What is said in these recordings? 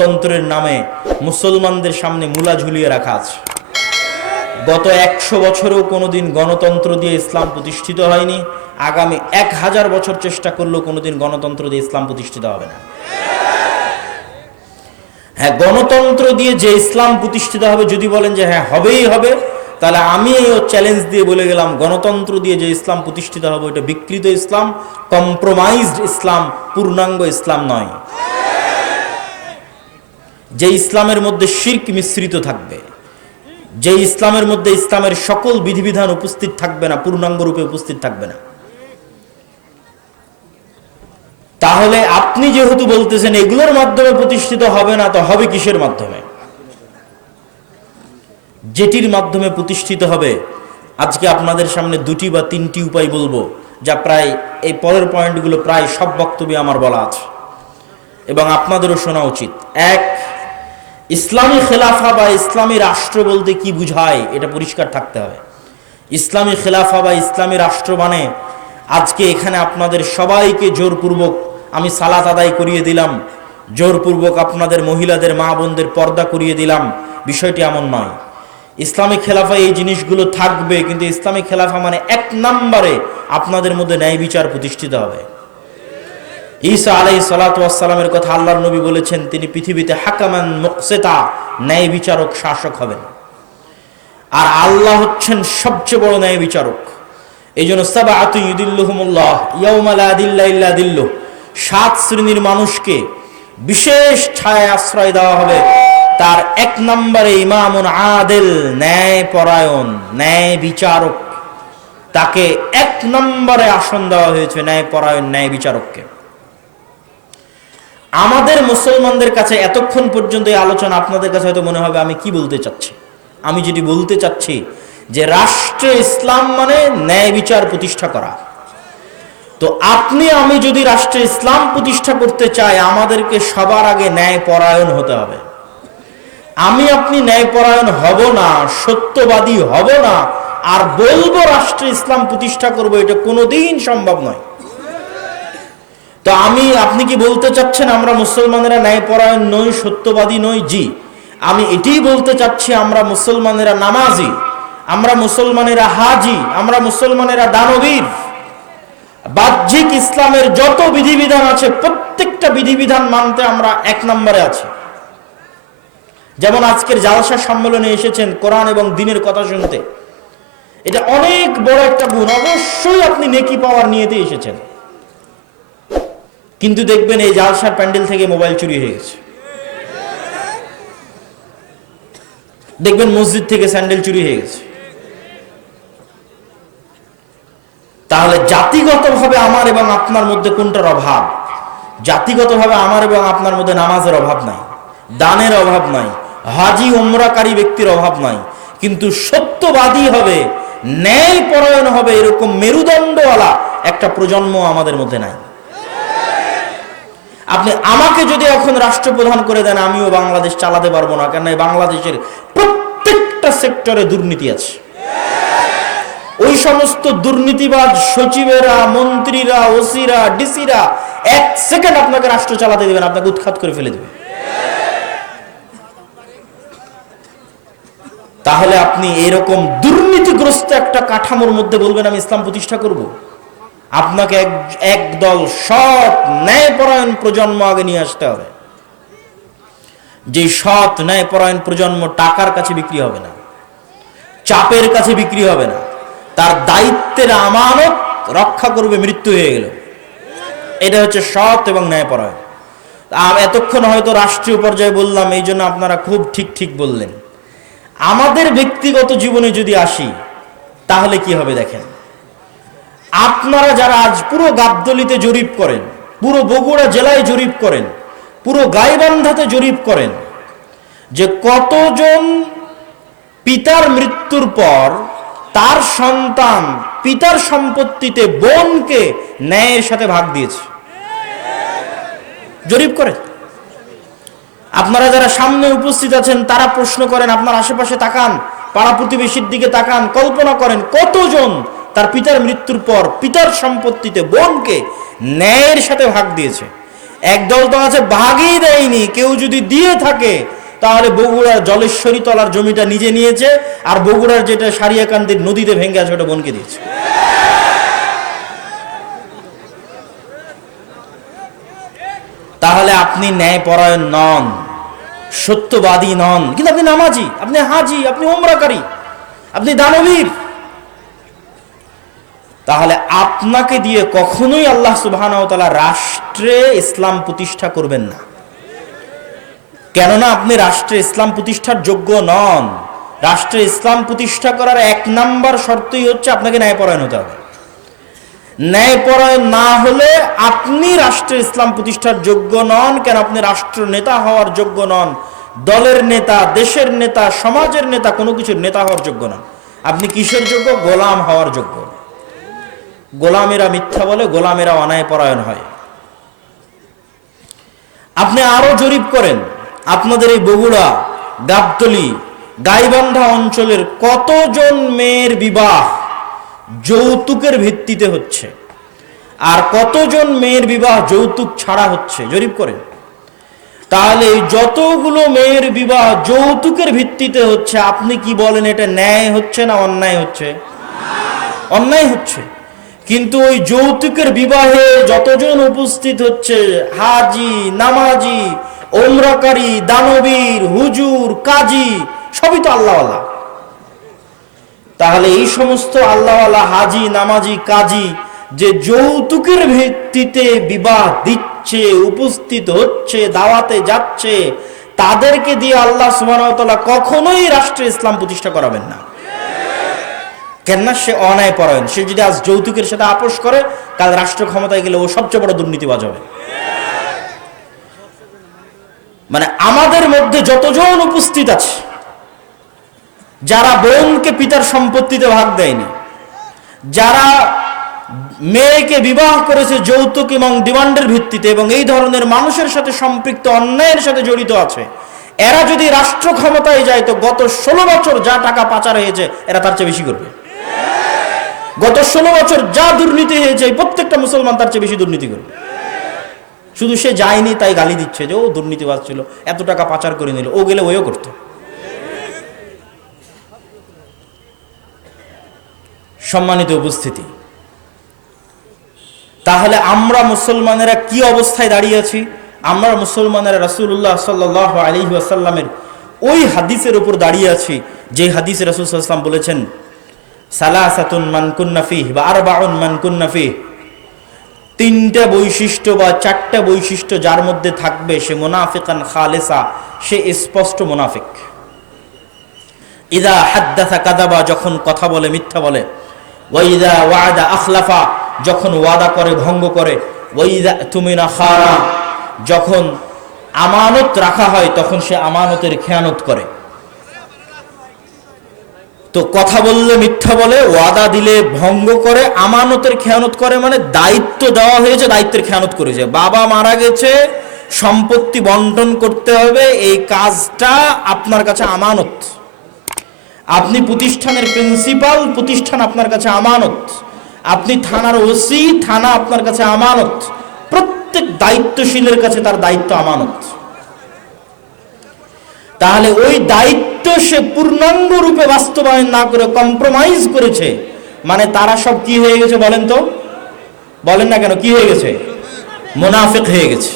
তন্ত্রের নামে মুসলমানদের সামনে মূলা ঝুলিয়ে রাখা আছে। গত একশো বছরেও কোনোদিন গণতন্ত্র দিয়ে ইসলাম প্রতিষ্ঠিত হয়নি। আগামী এক হাজার বছর চেষ্টা করলেও কোনোদিন গণতন্ত্র দিয়ে ইসলাম প্রতিষ্ঠিত হবে না। হ্যাঁ গণতন্ত্র দিয়ে যে ইসলাম প্রতিষ্ঠিত হবে যদি বলেন যে হ্যাঁ হবেই হবে, তাহলে আমি এই চ্যালেঞ্জ দিয়ে বলে গেলাম, গণতন্ত্র দিয়ে যে ইসলাম প্রতিষ্ঠিত হবে ওটা বিকৃত ইসলাম কম্প্রোমাইজড ইসলাম, পূর্ণাঙ্গ ইসলাম নয়। যে ইসলামের মধ্যে শির্ক মিশ্রিত থাকবে, যে ইসলামের মধ্যে ইসলামের সকল বিধিবিধান উপস্থিত থাকবে না, পূর্ণাঙ্গ রূপে উপস্থিত থাকবে না। তাহলে আপনি যেহেতু বলতেছেন এগুলোর মাধ্যমে প্রতিষ্ঠিত হবে না, তো হবে কিসের মাধ্যমে? যেটির মাধ্যমে প্রতিষ্ঠিত হবে, আজকে আপনাদের সামনে দুটি বা তিনটি উপায় বলব, যা প্রায় এই পরের পয়েন্টগুলো প্রায় সব বক্তব্যে আমার বলা আছে। এবং আপনাদেরও শোনা উচিত। এক ইসলামী খেলাফা বা ইসলামী রাষ্ট্র বলতে কি বুঝায়, এটা পরিষ্কার থাকতে হবে। ইসলামী খেলাফা বা ইসলামী রাষ্ট্র মানে আজকে এখানে আপনাদের সবাইকে জোরপূর্বক আমি সালাত আদায় করিয়ে দিলাম, জোরপূর্বক আপনাদের মহিলাদের, মা বোনদের পর্দা করিয়ে দিলাম, বিষয়টি এমন নয়। ইসলামিক খেলাফা এই জিনিসগুলো থাকবে, কিন্তু ইসলামিক খেলাফা মানে এক নম্বরে আপনাদের মধ্যে ন্যায় বিচার প্রতিষ্ঠিত হবে। ঈসা আলাই সালাতামের কথা আল্লাহর নবী বলেছেন, তিনি পৃথিবীতে হাকামান মুকসেতা, ন্যায় বিচারক শাসক হবেন। আর আল্লাহ হচ্ছেন সবচেয়ে বড় ন্যায় বিচারক। এই জন্য সাবা আতু ইউদিল্লুহমুল্লাহ ইয়াউমালা আদিল্লা ইল্লা দিল্লু, সাত শ্রেণির মানুষকে বিশেষ ছায় আশ্রয় দেওয়া হবে। তার এক নম্বরে ইমামুন আদেল ন্যায় পরায়ণ ন্যায় বিচারক তাকে এক নম্বরে আসন দেওয়া হয়েছে ন্যায় পরায়ণ ন্যায় বিচারককে আমাদের মুসলমানদের কাছে এতক্ষণ পর্যন্ত এই আলোচনা আপনাদের কাছে হয়তো মনে হবে, আমি কি বলতে চাচ্ছি? আমি যেটি বলতে চাচ্ছি যে রাষ্ট্রে ইসলাম মানে ন্যায় বিচার প্রতিষ্ঠা করা। তো আপনি, আমি যদি রাষ্ট্রে ইসলাম প্রতিষ্ঠা করতে চাই, আমাদেরকে সবার আগে ন্যায় পরায়ণ হতে হবে। আমি আপনি ন্যায় পরায়ণ হব না, সত্যবাদী হব না, আর বলব রাষ্ট্রে ইসলাম প্রতিষ্ঠা করব, এটা কোনোদিন সম্ভব নয়। তো আমি, আপনি কি বলতে চাচ্ছেন আমরা মুসলমানেরা ন্যায়পরায়ণ নই, সত্যবাদী নই? জি। আমি এটাই বলতে চাচ্ছি, আমরা মুসলমানেরা নামাজি, আমরা মুসলমানেরা হাজি, আমরা মুসলমানেরা দানবীর। বাহ্যিক ইসলামের যত বিধিবিধান আছে, প্রত্যেকটা বিধিবিধান মানতে আমরা এক নম্বরে আছি। যেমন আজকের জালসা সম্মেলনে এসেছেন কোরআন এবং দিনের কথা শুনতে। এটা অনেক বড় একটা গুণ। অবশ্যই আপনি নেকি পাওয়ার নিয়েতে এসেছেন। কিন্তু দেখবেন এই জালসার প্যান্ডেল থেকে মোবাইল চুরি হয়ে গেছে। দেখবেন মসজিদ থেকে স্যান্ডেল চুরি হয়ে গেছে। তাহলে জাতিগতভাবে আমার এবং আপনার মধ্যে কোনটার অভাব? জাতিগতভাবে আমার এবং আপনার মধ্যে নামাজের অভাব নাই, দানের অভাব নাই, হাজি ওমরাকারী ব্যক্তির অভাব নাই। কিন্তু সত্যবাদী হবে ন্যায় পরায়ণ হবে এরকম মেরুদণ্ডওয়ালা একটা প্রজন্ম আমাদের মধ্যে নাই। আপনি আমাকে যদি এখন রাষ্ট্রপ্রধান করে দেন, আমিও বাংলাদেশ চালাতে পারব না। কেন এই বাংলাদেশের প্রত্যেকটা সেক্টরে দুর্নীতি আছে। ওই সমস্ত দুর্নীতিবাজ সচিবেরা, মন্ত্রীরা, ওসিরা, ডিসিরা, এক সেকেন্ড আপনাকে রাষ্ট্র চালাতে দেবেন আপনাকে উৎখাত করে ফেলে দেবে। তাহলে আপনি এরকম দুর্নীতিগ্রস্ত একটা কাঠামোর মধ্যে বলবেন, আমি ইসলাম প্রতিষ্ঠা করব? আপনাকে এক, একদল সৎ ন্যায়পরায়ণ প্রজন্ম আগে নিয়ে আসতে হবে। যে সৎ ন্যায়পরায়ণ প্রজন্ম টাকার কাছে বিক্রি হবে না, চাপের কাছে বিক্রি হবে না, তার দায়িত্বের আমানত রক্ষা করবে মৃত্যু হয়ে গেল। এটা হচ্ছে সৎ এবং ন্যায়পরায়ণ। আর এতক্ষণ হয়তো রাষ্ট্রীয় পর্যায়ে বললাম, এই জন্য আপনারা খুব ঠিক ঠিক বললেন। আমাদের ব্যক্তিগত জীবনে যদি আসি, তাহলে কি হবে দেখেন? আপনারা যারা আজ পুরো গাবদলিতে জরিপ করেন, পুরো বগুড়া জেলায় জরিপ করেন, পুরো গাইবান্ধাতে জরিপ করেন, যে কতজন পিতার মৃত্যুর পর তার সন্তান পিতার সম্পত্তিতে বোনকে ন্যায়ের সাথে ভাগ দিয়েছে। জরিপ করে। আপনারা যারা সামনে উপস্থিত আছেন, তারা প্রশ্ন করেন, আপনার আশেপাশে তাকান, পাড়া প্রতিবেশীর দিকে তাকান, কল্পনা করেন কতজন তার পিতার মৃত্যুর পর পিতার সম্পত্তিতে বোনকে ন্যায়ের সাথে ভাগ দিয়েছে। একদল তো আছে, ভাগই দেয়নি। কেউ যদি দিয়ে থাকে, তাহলে বগুড়ার জলেশ্বরী তলার জমিটা নিজে নিয়েছে আর বগুড়ার যেটা সারিয়াকান্দির নদীতে ভেঙে আছে, ওটা বনকে দিয়েছে। তাহলে আপনি ন্যায়পরায়ণ নন, সত্যবাদী নন। কিন্তু আপনি নামাজি, আপনি হাজি, আপনি ওমরাকারী আপনি দানবীর। তাহলে আপনাকে দিয়ে কখনোই আল্লাহ সুবাহ রাষ্ট্রে ইসলাম প্রতিষ্ঠা করবেন না। কেননা আপনি রাষ্ট্রে ইসলাম প্রতিষ্ঠার যোগ্য নন। রাষ্ট্রে ইসলাম প্রতিষ্ঠা করার এক নাম্বার শর্তই হচ্ছে আপনাকে ন্যায়পরায়ণ হতে হবে। ন্যায়পরায়ণ না হলে আপনি রাষ্ট্রে ইসলাম প্রতিষ্ঠার যোগ্য নন, কেন আপনি রাষ্ট্র নেতা হওয়ার যোগ্য নন, দলের নেতা, দেশের নেতা, সমাজের নেতা, কোনো কিছুর নেতা হওয়ার যোগ্য নন। আপনি কিসের যোগ্য? গোলাম হওয়ার যোগ্য। গোলামেরা মিথ্যা বলে, গোলামেরা অনায় পরায়ণ হয়। আপনি আরও জরিপ করেন, আপনাদের এই বগুড়া, গাবতলি, গাইবান্ধা অঞ্চলের কতজন মেয়ের বিবাহ যৌতুকের ভিত্তিতে হচ্ছে? আর কতজন মেয়ের বিবাহ যৌতুক ছাড়া হচ্ছে? জরিপ করেন। তাহলে যতগুলো মেয়ের বিবাহ যৌতুকের ভিত্তিতে হচ্ছে, আপনি কি বলেন এটা ন্যায় হচ্ছে না অন্যায় হচ্ছে? অন্যায় হচ্ছে। কিন্তু ওই যৌতুকের বিবাহে যতজন উপস্থিত হচ্ছে, হাজি, নামাজি, ওমরাকারী, দানবীর, হুজুর, কাজী, সবই তো আল্লাহ তাহলে এই সমস্ত আল্লাহওয়ালা, হাজি, নামাজি, কাজী যে যৌতুকের ভিত্তিতে বিবাহ দিচ্ছে, উপস্থিত হচ্ছে, দাওয়াতে যাচ্ছে, তাদেরকে দিয়ে আল্লাহ সুবাহতাল্লাহ কখনোই রাষ্ট্রে ইসলাম প্রতিষ্ঠা করাবেন না। কেননা সে অন্যায় পরায়ণ সে যদি আজ যৌতুকের সাথে আপোষ করে কাল রাষ্ট্র ক্ষমতায় গেলে ও সবচেয়ে বড় দুর্নীতিবাজ হবে মানে আমাদের মধ্যে যতজন উপস্থিত আছে, যারা বোনকে পিতার সম্পত্তিতে ভাগ দেয়নি, যারা মেয়েকে বিবাহ করেছে যৌতুক এবং ডিমান্ডের ভিত্তিতে এবং এই ধরনের মানুষের সাথে সম্পৃক্ত, অন্যায়ের সাথে জড়িত আছে, এরা যদি রাষ্ট্র ক্ষমতায় যায়, তো গত ষোলো বছর যা টাকা পাচার হয়েছে, এরা তার চেয়ে বেশি করবে। গত ষোলো বছর যা দুর্নীতি হয়েছে, প্রত্যেকটা মুসলমান তার চেয়ে বেশি দুর্নীতি করবে শুধু সে যায়নি, তাই গালি দিচ্ছে যে, ও দুর্নীতিবাজ ছিল, এত টাকা পাচার করে নিল, ও গেলে ওইও করতো। সম্মানিত উপস্থিতি, তাহলে আমরা মুসলমানেরা কি অবস্থায় দাঁড়িয়ে আছি? আমরা মুসলমানেরা রাসুল্লাহ সাল্লাহ আলী আসাল্লামের ওই হাদিসের উপর দাঁড়িয়ে আছি যে হাদিস রাসুল সাল্লাম বলেছেন সালাসাতুন বা তিনটা বৈশিষ্ট্য বা চারটা বৈশিষ্ট্য যার মধ্যে থাকবে সে মোনাফিকান খালেসা, সে স্পষ্ট মোনাফিক। ইদা হাদ্দাথা কাদাবা, যখন কথা বলে, মিথ্যা বলে। ওয়াইদা ওয়াদা আখলাফা, যখন ওয়াদা করে, ভঙ্গ করে। ওয়াইদা তুমিনা খারা, যখন আমানত রাখা হয়, তখন সে আমানতের খেয়ানত করে। তো কথা বললে মিথ্যা বলে, ওয়াদা দিলে ভঙ্গ করে, আমানতের খেয়ানত করে মানে দায়িত্ব দেওয়া হয়েছে, দায়িত্বের খেয়ানত করেছে। বাবা মারা গেছে, সম্পত্তি বন্টন করতে হবে, এই কাজটা আপনার কাছে আমানত। আপনি প্রতিষ্ঠানের প্রিন্সিপাল, প্রতিষ্ঠান আপনার কাছে আমানত। আপনি থানার ওসি, থানা আপনার কাছে আমানত। প্রত্যেক দায়িত্বশীলের কাছে তার দায়িত্ব আমানত। তাহলে ওই দায়িত্ব সে পূর্ণাঙ্গ রূপে বাস্তবায়ন না করে কম্প্রোমাইজ করেছে। মানে তারা সব কি হয়ে গেছে বলেন তো? বলেন না কেন, কি হয়ে গেছে? মোনাফেক হয়ে গেছে।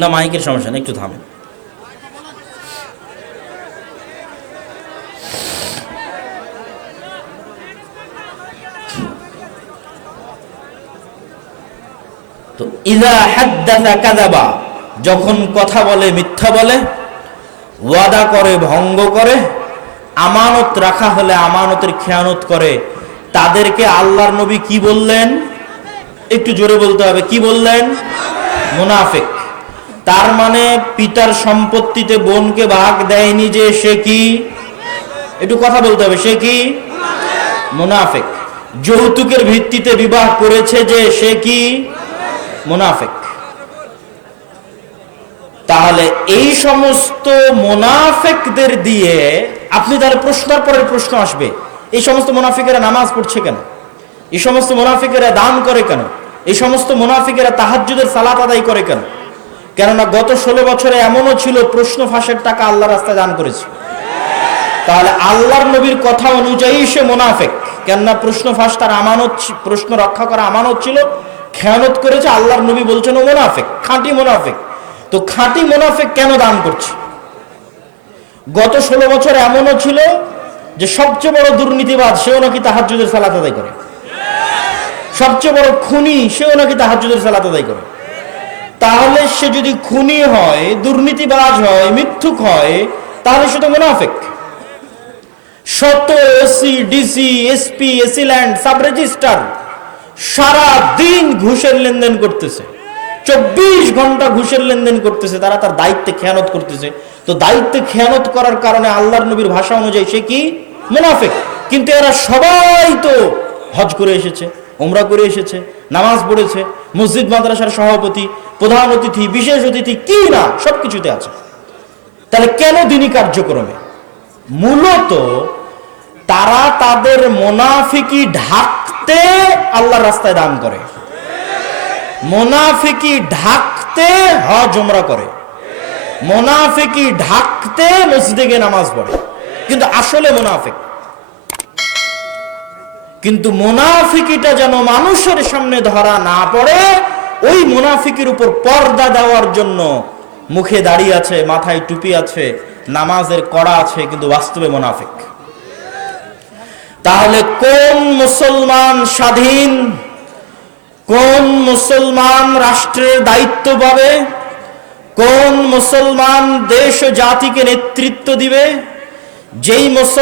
না, মাইকের সমস্যা নেই, একটু থামেন। ইদা হাদ্দাসা কাযাবা যখন কথা বলে, মিথ্যা বলে, ওয়াদা করে, ভঙ্গ করে, আমানত রাখা হলে আমানতের খেয়ানত করে, তাদেরকে আল্লাহর নবী কি বললেন? একটু জোরে বলতে হবে, কি বললেন? মুনাফিক। তার মানে পিতার সম্পত্তিতে বোনকে ভাগ দেয়নি যে সে কি? একটু কথা বলতে হবে, সে কি? মুনাফিক। যৌতুকের ভিত্তিতে বিবাহ করেছে যে সে কি? মুনাফিক। তাহলে এই সমস্ত মোনাফেকদের দিয়ে আপনি তাহলে প্রশ্নের পরের প্রশ্ন আসবে, এই সমস্ত মোনাফিকেরা নামাজ পড়ছে কেন? এই সমস্ত মোনাফিকেরা দান করে কেন? এই সমস্ত মোনাফিকেরা তাহাজ্জুদের সালাত আদায় করে কেন? কেননা গত ষোলো বছরে এমনও ছিল প্রশ্ন ফাঁসের টাকা আল্লাহ রাস্তায় দান করেছে। তাহলে আল্লাহর নবীর কথা অনুযায়ী সে মোনাফেক। কেননা প্রশ্ন ফাঁস তার আমানত, প্রশ্ন রক্ষা করা আমানত ছিল খেয়ানত করেছে, আল্লাহর নবী বলছেন, ও মোনাফেক, খাঁটি মোনাফেক। তো খাঁটি মোনাফেক কেন দান করছে? গত ষোলো বছর এমনও ছিল যে সবচেয়ে বড় দুর্নীতিবাদ সেও নাকি তাহাজ্জুদের সালাত আদায় করে। সবচেয়ে বড় খুনি, সেও নাকি তাহাজ্জুদের সালাত আদায় করে। তাহলে সে যদি খুনি হয়, দুর্নীতিবাজ হয়, মিথ্যুক হয়, তাহলে সে তো মুনাফেক। শত AC, DC, SP AC land sub register সারা দিন ঘুষের লেনদেন করতেছে। চব্বিশ ঘণ্টা ঘুষের লেনদেন করতেছে, তারা তার দায়িত্বে খেয়ানত করতেছে। তো দায়িত্বে খেয়ানত করার কারণে আল্লাহর নবীর ভাষা অনুযায়ী সে কি? মুনাফেক। কিন্তু এরা সবাই তো হজ করে এসেছে ওমরা করে এসেছে, নামাজ পড়েছে, মসজিদ মাদ্রাসার সভাপতি, প্রধান অতিথি, বিশেষ অতিথি, কি না, সবকিছুতে আছে। তাহলে কেন দিনই কার্যক্রমে? মূলত তারা তাদের মোনাফিকি ঢাকতে আল্লাহর রাস্তায় দান করে। মোনাফিকি ঢাকতে হজ ওমরা করে। মোনাফিকি ঢাকতে মসজিদে নামাজ পড়ে। কিন্তু আসলে মোনাফিক। কিন্তু মোনাফিকিটা যেন মানুষের সামনে ধরা না পড়ে, ওই মোনাফিকির উপর পর্দা দেওয়ার জন্য মুখে দাঁড়িয়ে আছে, মাথায় টুপি আছে, নামাজের কড়া আছে, কিন্তু বাস্তবে মোনাফিক। তাহলে কোন মুসলমান স্বাধীন? কোন মুসলমান রাষ্ট্রের দায়িত্ব পাবে? কোন মুসলমান দেশ ও জাতিকে নেতৃত্ব দিবে? যেই মুসলমান